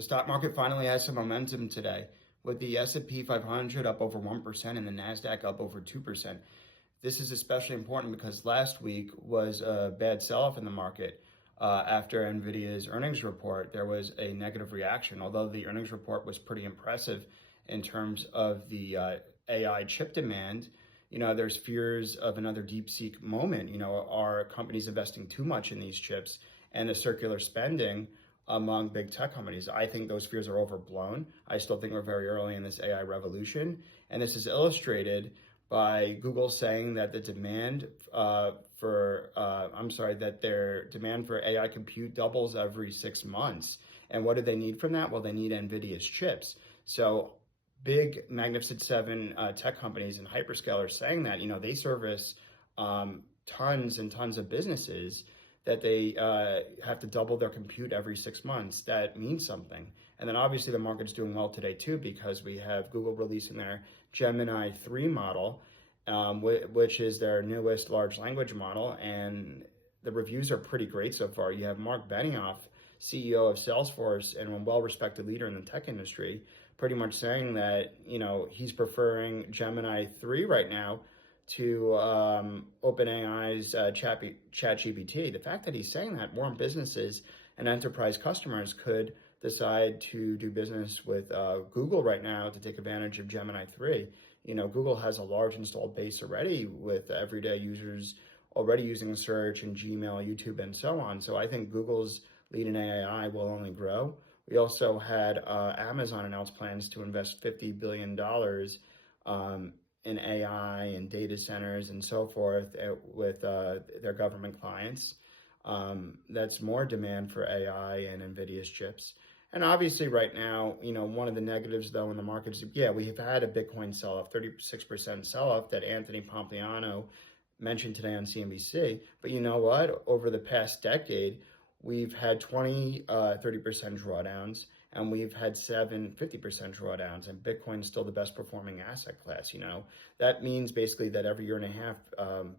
The stock market finally has some momentum today, with the S&P 500 up over 1% and the Nasdaq up over 2%. This is especially important because last week was a bad sell-off in the market. After Nvidia's earnings report, there was a negative reaction. Although the earnings report was pretty impressive in terms of the AI chip demand, there's fears of another DeepSeek moment. Are companies investing too much in these chips and the circular spending among big tech companies? I think those fears are overblown. I still think we're very early in this AI revolution. And this is illustrated by Google saying that the demand that their demand for AI compute doubles every 6 months. And what do they need from that? Well, they need NVIDIA's chips. So big Magnificent Seven tech companies and hyperscalers saying that, they service tons and tons of businesses, that they have to double their compute every 6 months. That means something. And then obviously the market's doing well today too, because we have Google releasing their Gemini 3 model, which is their newest large language model. And the reviews are pretty great so far. You have Mark Benioff, CEO of Salesforce and a well-respected leader in the tech industry, pretty much saying that, he's preferring Gemini 3 right now to OpenAI's ChatGPT. The fact that he's saying that, more businesses and enterprise customers could decide to do business with Google right now to take advantage of Gemini 3. Google has a large installed base already, with everyday users already using search and Gmail, YouTube, and so on. So I think Google's lead in AI will only grow. We also had Amazon announce plans to invest $50 billion in AI and data centers and so forth with their government clients. That's more demand for AI and NVIDIA's chips. And obviously right now, one of the negatives though in the market is, we've had a Bitcoin sell-off, 36% sell-off that Anthony Pompliano mentioned today on CNBC. But you know what? Over the past decade, we've had 30% drawdowns, and we've had 50% drawdowns, and Bitcoin is still the best performing asset class. That means basically that every year and a half,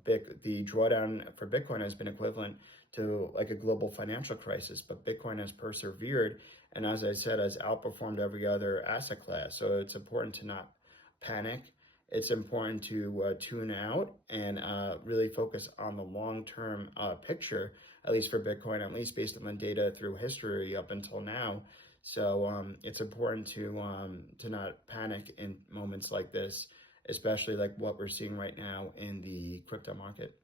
the drawdown for Bitcoin has been equivalent to like a global financial crisis, but Bitcoin has persevered, and as I said, has outperformed every other asset class. So it's important to not panic. It's important to tune out and really focus on the long-term picture, at least for Bitcoin, at least based on the data through history up until now. So it's important to not panic in moments like this, especially like what we're seeing right now in the crypto market.